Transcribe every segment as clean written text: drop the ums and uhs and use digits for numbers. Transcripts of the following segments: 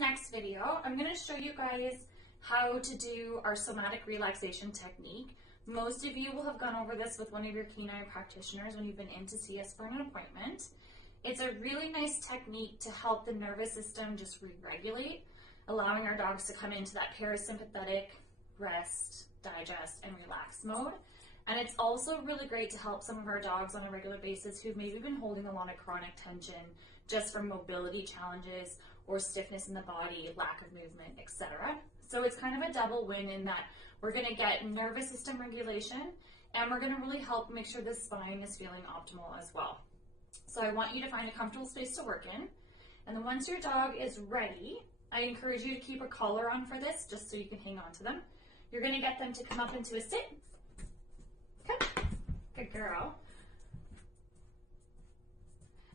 next video, I'm going to show you guys how to do our somatic relaxation technique. Most of you will have gone over this with one of your canine practitioners when you've been in to see us for an appointment. It's a really nice technique to help the nervous system just re-regulate, allowing our dogs to come into that parasympathetic rest, digest, and relax mode. And it's also really great to help some of our dogs on a regular basis who've maybe been holding a lot of chronic tension just from mobility challenges or stiffness in the body, lack of movement, etc. So it's kind of a double win in that we're going to get nervous system regulation and we're going to really help make sure the spine is feeling optimal as well. So I want you to find a comfortable space to work in. And then once your dog is ready, I encourage you to keep a collar on for this just so you can hang on to them. You're going to get them to come up into a sit. Good girl.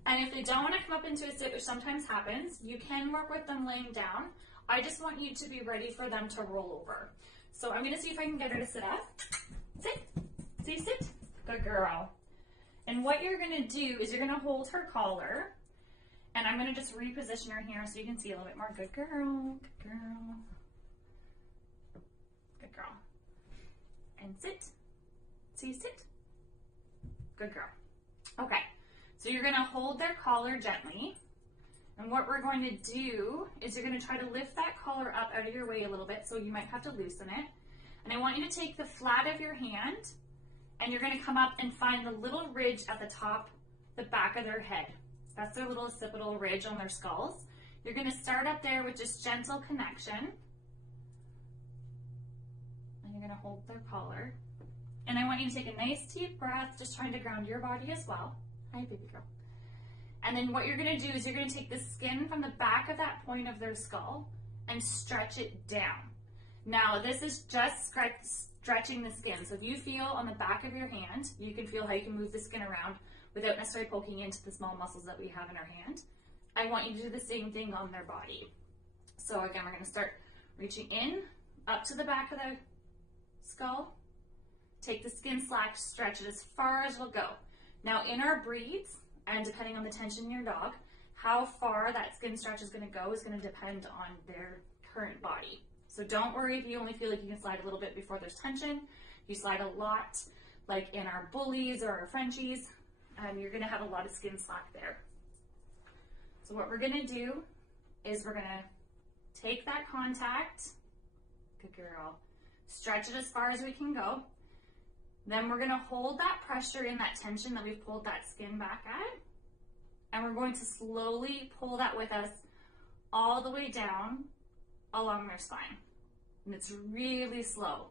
And if they don't want to come up into a sit, which sometimes happens, you can work with them laying down. I just want you to be ready for them to roll over. So I'm going to see if I can get her to sit up. Sit. See, sit. Good girl. And what you're going to do is you're going to hold her collar. And I'm going to just reposition her here so you can see a little bit more. Good girl. Good girl. Good girl. And sit. See, sit. Good girl. Okay, so you're going to hold their collar gently. And what we're going to do is you're going to try to lift that collar up out of your way a little bit, so you might have to loosen it. And I want you to take the flat of your hand, and you're going to come up and find the little ridge at the top, the back of their head. That's their little occipital ridge on their skulls. You're going to start up there with just gentle connection. And you're going to hold their collar. And I want you to take a nice deep breath, just trying to ground your body as well. Hi, baby girl. And then what you're going to do is you're going to take the skin from the back of that point of their skull and stretch it down. Now, this is just stretching the skin. So if you feel on the back of your hand, you can feel how you can move the skin around without necessarily poking into the small muscles that we have in our hand. I want you to do the same thing on their body. So again, we're going to start reaching in, up to the back of the skull. Take the skin slack, stretch it as far as it'll go. Now in our breeds, and depending on the tension in your dog, how far that skin stretch is going to go is going to depend on their current body. So don't worry if you only feel like you can slide a little bit before there's tension. You slide a lot, like in our bullies or our Frenchies, you're going to have a lot of skin slack there. So what we're going to do is we're going to take that contact, good girl, stretch it as far as we can go. Then we're going to hold that pressure in that tension that we've pulled that skin back at. And we're going to slowly pull that with us all the way down along their spine. And it's really slow.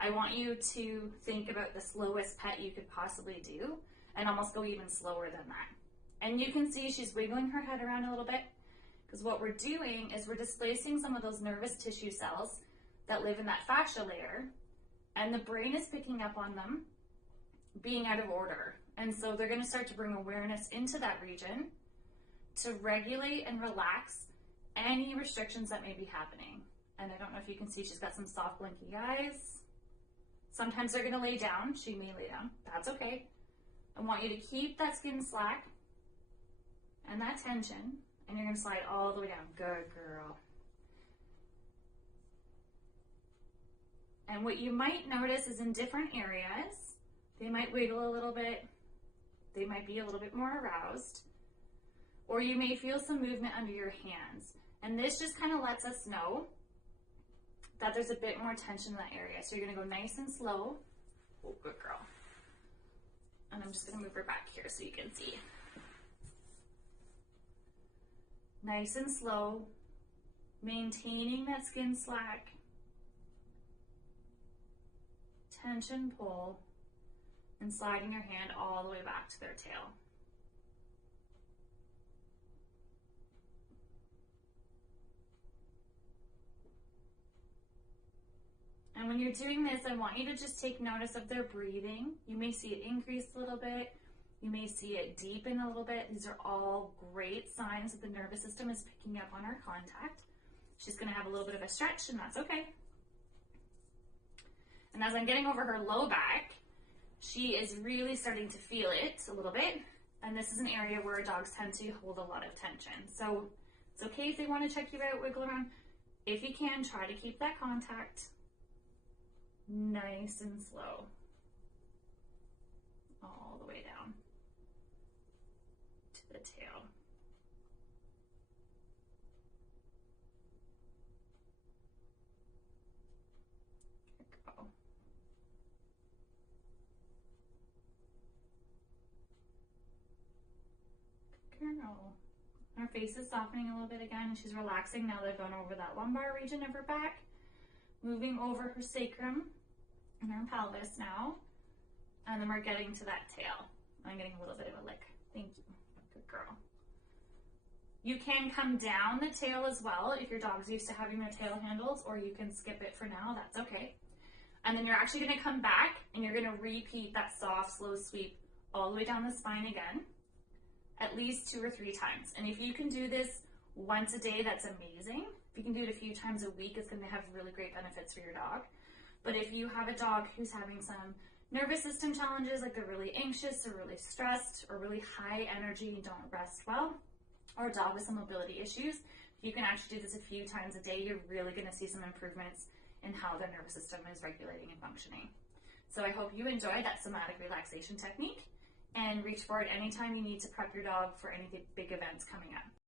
I want you to think about the slowest pet you could possibly do and almost go even slower than that. And you can see she's wiggling her head around a little bit because what we're doing is we're displacing some of those nervous tissue cells that live in that fascia layer. And the brain is picking up on them being out of order. And so they're going to start to bring awareness into that region to regulate and relax any restrictions that may be happening. And I don't know if you can see, she's got some soft blinky eyes. Sometimes they're going to lay down. She may lay down. That's okay. I want you to keep that skin slack and that tension. And you're going to slide all the way down. Good girl. And what you might notice is in different areas, they might wiggle a little bit, they might be a little bit more aroused, or you may feel some movement under your hands. And this just kind of lets us know that there's a bit more tension in that area. So you're going to go nice and slow. Oh, good girl. And I'm just going to move her back here so you can see. Nice and slow, maintaining that skin slack. Tension pull and sliding your hand all the way back to their tail. And when you're doing this, I want you to just take notice of their breathing. You may see it increase a little bit. You may see it deepen a little bit. These are all great signs that the nervous system is picking up on our contact. She's going to have a little bit of a stretch, and that's okay. And as I'm getting over her low back, she is really starting to feel it a little bit. And this is an area where dogs tend to hold a lot of tension. So It's okay if they want to check you out, wiggle around. If you can, try to keep that contact nice and slow. All the way down to the tail. There we go. Good girl. Her face is softening a little bit again, and she's relaxing now. They've gone over that lumbar region of her back, moving over her sacrum and her pelvis now. And then we're getting to that tail. I'm getting a little bit of a lick. Thank you. Good girl. You can come down the tail as well if your dog's used to having their tail handled, or you can skip it for now. That's okay. And then you're actually going to come back and you're going to repeat that soft, slow sweep all the way down the spine again, at least 2 or 3 times. And if you can do this once a day, that's amazing. If you can do it a few times a week, it's going to have really great benefits for your dog. But if you have a dog who's having some nervous system challenges, like they're really anxious or really stressed or really high energy and don't rest well, or a dog with some mobility issues, if you can actually do this a few times a day, you're really going to see some improvements in how their nervous system is regulating and functioning. So I hope you enjoyed that somatic relaxation technique, and reach for it anytime you need to prep your dog for any big events coming up.